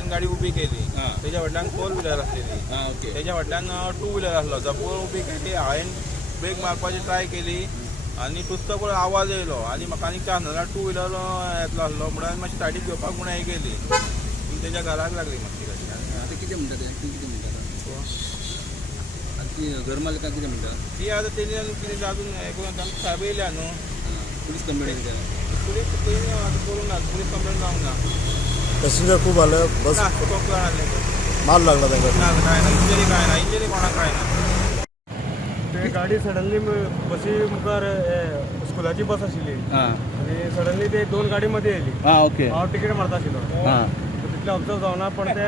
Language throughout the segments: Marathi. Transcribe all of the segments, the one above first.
हांवें गाडी उबी केली. हां. तेच्या फाटल्यान 4 व्हिलर आसलेली. ओके. तेच्या फाटल्यान 2 व्हिलर आसलो. जपून उबी केली. हांवें ब्रेक मारपाची ट्राय केली आनी तुस्त पळय आवाज येयलो आनी म्हाका आनी चान्स नाजाल्यार 2 व्हिलर येतलो आसलो म्हणून हांवें मातशी सायडीक घेवपाक म्हणून हें केली. पूण तेच्या घराक लागली मातशी गाडी. आता कितें म्हणटा ते कितें म्हणटा आतां ती घर मालकां कितें म्हणटा ती आतां तेणी कितें अजून हें करून आमकां साहेब येयल्या न्हू. पुलीस कंप्लेंट केल्या पुलीस तेणी आतां करूंक ना. पुलीस कंप्लेंट जावंक ना. पॅसेंजर खूप आलं बस ना खूब जाण आसले. मार लागला त्यांना ना काय ना इंजरी काय ना. इंजरी कोणाक काय ना. ते गाडी सडनली बसी मुखार स्कुलाची बस आशिल्ली हां आणि सडनली ते 2 गाडीमध्ये येयली. हां ओके हांव तिकेट मारता आशिल्लो. हां तितलें ऑब्जर्व जावना पण ते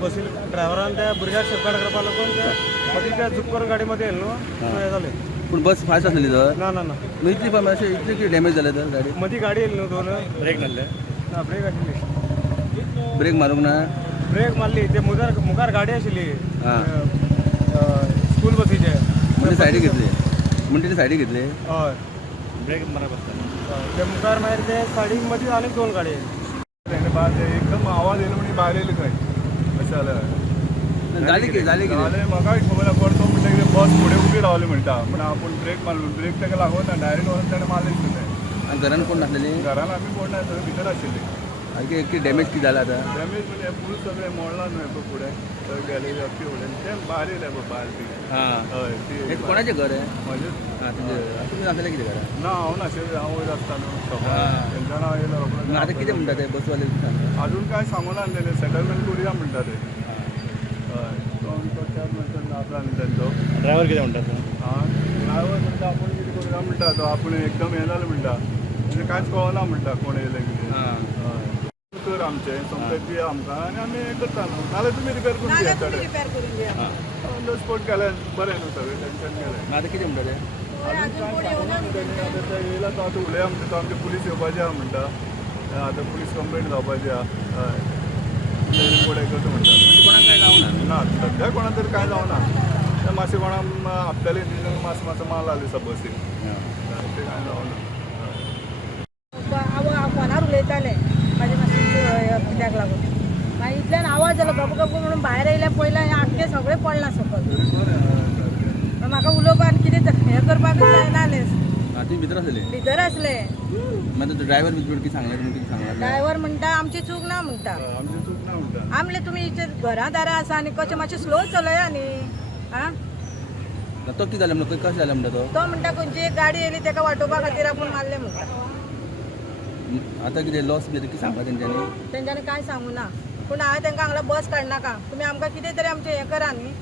बसी ड्रायव्हरान त्या भुरग्याक सेफगार्ड करपाक लागून ते मदीं ते झुक करून गाडीमध्ये येयले न्हू सो हें जालें. पूण बस फास्ट आसलेली तर ना ना ना इतली अशें इतली कितें डॅमेज जालें तर गाडी मदीं गाडी येयली न्हू 2 ब्रेक मारले ना ब्रेक आशिल्ली ब्रेक मारूंक ना ब्रेक मारली ते मुखार गाडी आशिल्ली हां स्कूल बसीचे म्हणजे सायडीक घेतली म्हणटा ती सायडीक घेतली हय ब्रेक मारप आसता ते मुखार मागीर ते सायडीक मदीं आनीक 2 गाडी येयली. तेणे बाद एकदम आवाज येयलो म्हणजे भायर येयली खंय अशें जालें. जाली कितें जालें म्हाकाय खबर ना पण तो म्हणटा कितें बस फुडें उबी रावली म्हणटा पण आपूण ब्रेक मारलो ब्रेक ताका लागून ना डायरेक्ट वचून ताणें मारलें दिसलें. आनी घरान कोण नासलेली घरान आमी कोण ना सगळीं भितर आशिल्लीं. आनी कितें डॅमेज कितें जालें आतां डॅमेज म्हणजे फूल सगळें मोडलां न्हू हें फुडें थंय गेले अख्खी फुडें तें भायर येयलें पळय भायर ती हां हय ती हें कोणाचें घर आहे म्हाजें हां तुमचें तुमी नासलें कितें घरा ना हांव नाशिल्लें हांव वयर आसता न्हू सकाळ हां. तेंच्यान हांव येयलो मग आतां कितें म्हणटा ते बसवाले सांग अजून काय सांगूना तेणे सेटलमेंट करुया म्हणटा ते हय तो चार म्हणटा आपला न्ही तेंचो ड्रायव्हर कितें म्हणटा तो हां ड्रायव्हर म्हणटा आपूण कितें करुया म्हणटा तो आपूण एकदम हें जालें म्हणटा म्हणजे कांयच कळना म्हणटा कोण येयलें कितें हां हय कर आमचें समजा दिया आमकां आनी आमी हें करता न्हू नाल्यार तुमी रिपेर करून दिया थोडे ऑन द स्पॉट केल्यार बरें न्हू सगळें टेंशन गेलें. मग आतां कितें म्हणटा ते अजून काय सांगूना न्हू तेणी आतां ते येयला तो आतां उलया म्हणटा तो आमचे पुलीस येवपाचें आहा म्हणटा आतां पुलीस कंप्लेंट जावपाची आहा हय ते फुडें करता म्हणटा. कोणाक काय जावना ना सद्या कोणा तरी कांय जावना ते मातशें कोणा आपल्याले मातसो मातसो माल आसले सपोजीक ते कांय जावना. फोनार उलयताले म्हाजे मातशें कित्याक लागून मागीर इतल्यान आवाज जालो गप गप म्हणून भायर येयल्या पयलें आख्खे सगळें पडलां सकयल. म्हाका उलोवपाक कितें हें करपाकच जायनासलें. हां तुमी भितर आसलेली भितर आसले मागीर तो ड्रायव्हर भितर कितें सांगलें तुमी कितें सांगलें ड्रायव्हर म्हणटा आमची चूक ना म्हणटा आमची चूक ना म्हणटा आमले तुमी घरा दारा आसा आनी कशें मातशें स्लो चलया न्ही आं तो कितें जालें म्हणटा कशें जालें म्हणटा तो म्हणटा खंयची एक गाडी येयली ताका वाटोवपा खातीर आपूण मारलें म्हणटा. तो आतां कितें लॉस बी कितें सांगता तेंच्यांनी तेंच्यांनी कांय सांगूना पूण हांवें तांकां हांगा बस काडनाका तुमी आमकां कितें तरी आमचें हें करा न्ही.